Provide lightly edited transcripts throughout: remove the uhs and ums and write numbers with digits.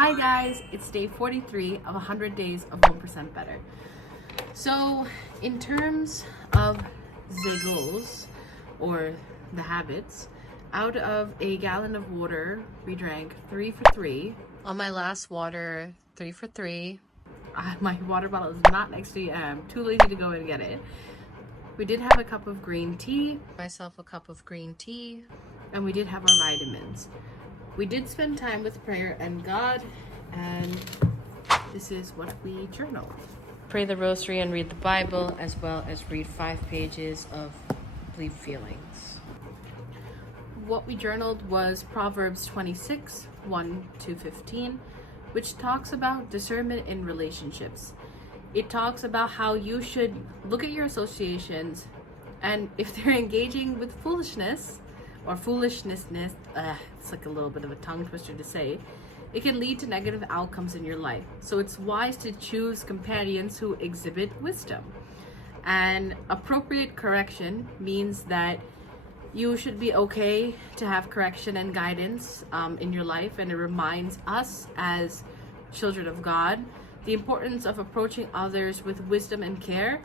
Hi guys, it's day 43 of 100 days of 1% better. So in terms of the goals or the habits, out of a gallon of water, we drank 3 for 3. On my last water, 3 for 3. My water bottle is not next to me and I'm too lazy to go and get it. We did have a cup of green tea. Myself a cup of green tea. And we did have our vitamins. We did spend time with prayer and God, and this is what we journal. Pray the rosary and read the Bible, as well as read 5 pages of Believe Feelings. What we journaled was Proverbs 26, 1-15, which talks about discernment in relationships. It talks about how you should look at your associations, and if they're engaging with foolishness, or foolishness, it's like a little bit of a tongue twister to say, it can lead to negative outcomes in your life. So it's wise to choose companions who exhibit wisdom. And appropriate correction means that you should be okay to have correction and guidance in your life, and it reminds us as children of God the importance of approaching others with wisdom and care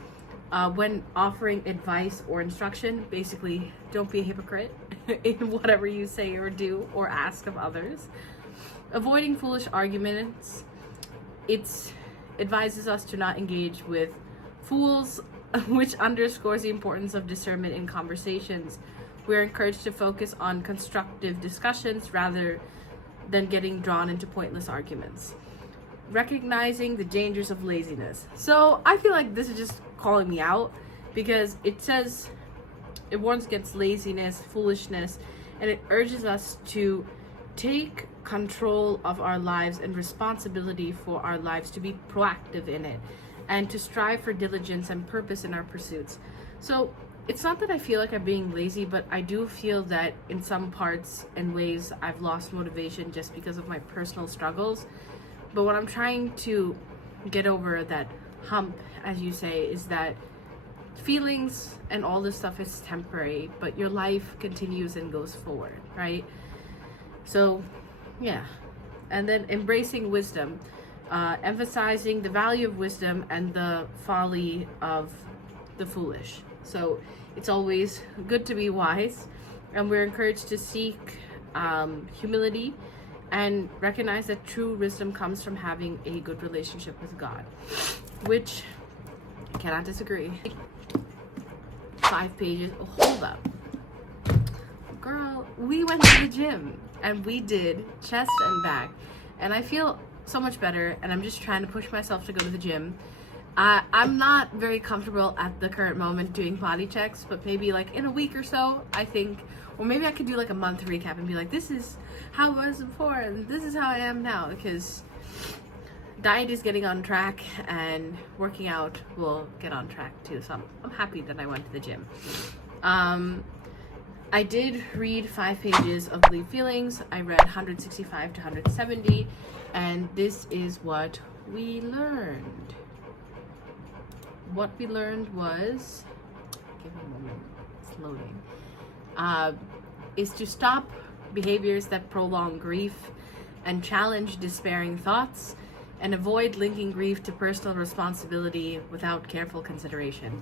when offering advice or instruction. Basically, don't be a hypocrite in whatever you say or do or ask of others. Avoiding foolish arguments. It advises us to not engage with fools, which underscores the importance of discernment in conversations. We're encouraged to focus on constructive discussions rather than getting drawn into pointless arguments. Recognizing the dangers of laziness. So I feel like this is just calling me out, because it says it warns against laziness, foolishness, and it urges us to take control of our lives and responsibility for our lives, to be proactive in it, and to strive for diligence and purpose in our pursuits. So it's not that I feel like I'm being lazy, but I do feel that in some parts and ways I've lost motivation just because of my personal struggles. But what I'm trying to get over, that hump, as you say, is that feelings and all this stuff is temporary, but your life continues and goes forward, right? So, yeah. And then embracing wisdom, emphasizing the value of wisdom and the folly of the foolish. So it's always good to be wise, and we're encouraged to seek humility and recognize that true wisdom comes from having a good relationship with God, which I cannot disagree. 5 pages. Oh, hold up. Girl, we went to the gym and we did chest and back, and I feel so much better, and I'm just trying to push myself to go to the gym. I'm not very comfortable at the current moment doing body checks, but maybe like in a week or so, I think, or maybe I could do like a month recap and be like, this is how I was before and this is how I am now, because diet is getting on track and working out will get on track too. So I'm happy that I went to the gym. I did read 5 pages of Believe Feelings. I read 165 to 170, and this is what we learned. What we learned was, give me a moment, it's loading, is to stop behaviors that prolong grief and challenge despairing thoughts, and avoid linking grief to personal responsibility without careful consideration.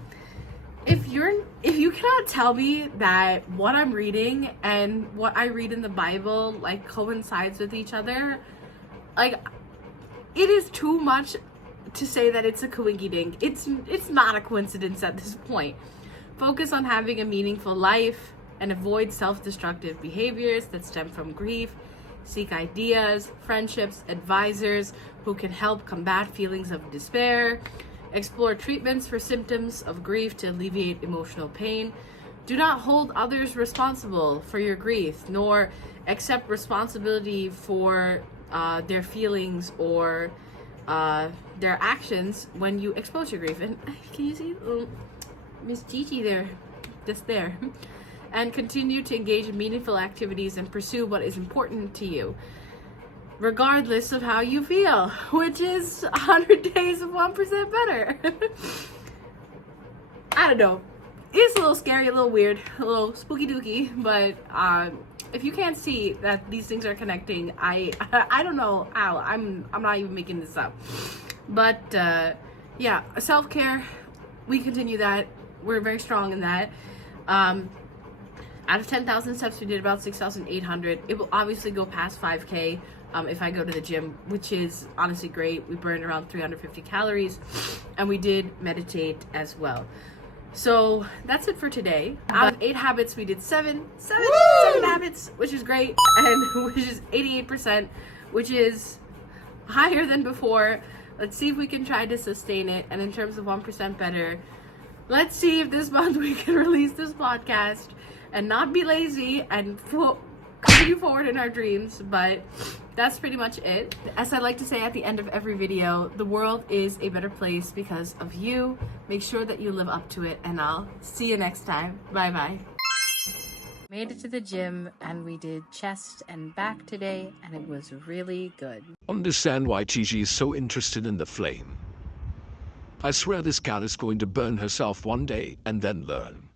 If you cannot tell me that what I'm reading and what I read in the Bible like coincides with each other, like, it is too much to say that it's a coinky-dink. It's not a coincidence at this point. Focus on having a meaningful life and avoid self-destructive behaviors that stem from grief. Seek ideas, friendships, advisors who can help combat feelings of despair. Explore treatments for symptoms of grief to alleviate emotional pain. Do not hold others responsible for your grief, nor accept responsibility for their feelings or their actions when you expose your grief. And can you see Miss Gigi there, just there? And continue to engage in meaningful activities and pursue what is important to you, regardless of how you feel, which is 100 days of 1% better. I don't know. It's a little scary, a little weird, a little spooky dooky, but if you can't see that these things are connecting, I don't know how. I'm not even making this up. But yeah, self-care, we continue that. We're very strong in that. Out of 10,000 steps, we did about 6,800. It will obviously go past 5K if I go to the gym, which is honestly great. We burned around 350 calories, and we did meditate as well. So that's it for today. Out of 8 habits, we did 7 habits, which is great, and which is 88%, which is higher than before. Let's see if we can try to sustain it. And in terms of 1% better, let's see if this month we can release this podcast and not be lazy and continue forward in our dreams. But that's pretty much it. As I like to say at the end of every video, the world is a better place because of you. Make sure that you live up to it, and I'll see you next time. Bye-bye. Made it to the gym, and we did chest and back today, and it was really good. Understand why Gigi is so interested in the flame. I swear this cat is going to burn herself one day and then learn.